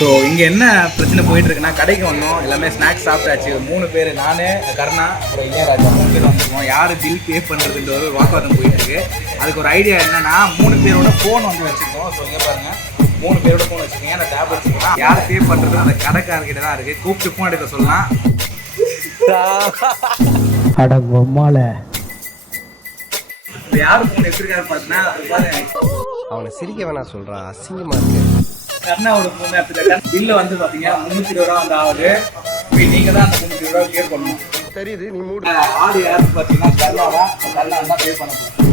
So இங்கே என்ன பிரச்சனை போயிட்டு இருக்குன்னா, கடைக்கு வந்தோம், எல்லாமே ஸ்நாக்ஸ் சாப்பிட்டாச்சு. 3 பேர், நான், கருணா, அப்புறம் இளையராஜா 3 பேர் வந்துருக்கோம். யார் பில் பே பண்ணுறதுன்ற ஒரு வாக்குவாதம் போயிட்டு இருக்கு. அதுக்கு ஒரு ஐடியா என்னன்னா, 3 பேரோட ஃபோன் வந்து வச்சுருக்கோம். ஸோ இங்கே பாருங்கள், 3 பேரோட ஃபோன் வச்சுருக்கீங்க. அந்த டேப் வச்சுருக்கோம். யார் பே பண்ணுறது அந்த கடைக்காரர்கிட்ட தான் இருக்குது. கூப்பிட்டு ஃபோன் எடுக்க சொல்லலாம். யார் ஃபோன் எடுத்துருக்காரு பார்த்தீங்கன்னா, அவனை சிரிக்க வேணாம் சொல்கிறான், அசிங்கமாக இருக்கு. கர்ணாவோட ஃபோன் எடுத்துருக்காரு. பில்லு வந்து பார்த்தீங்கன்னா 320 ரூபா வந்து ஆகுது. நீங்கள் தான் அந்த 320 ரூபா பே பண்ணணும். தெரியுது, நீ மூடு. ஆடு யாருன்னு பார்த்தீங்கன்னா கர்ணா தான். கர்ணா தான் பே பண்ண போகிறோம்.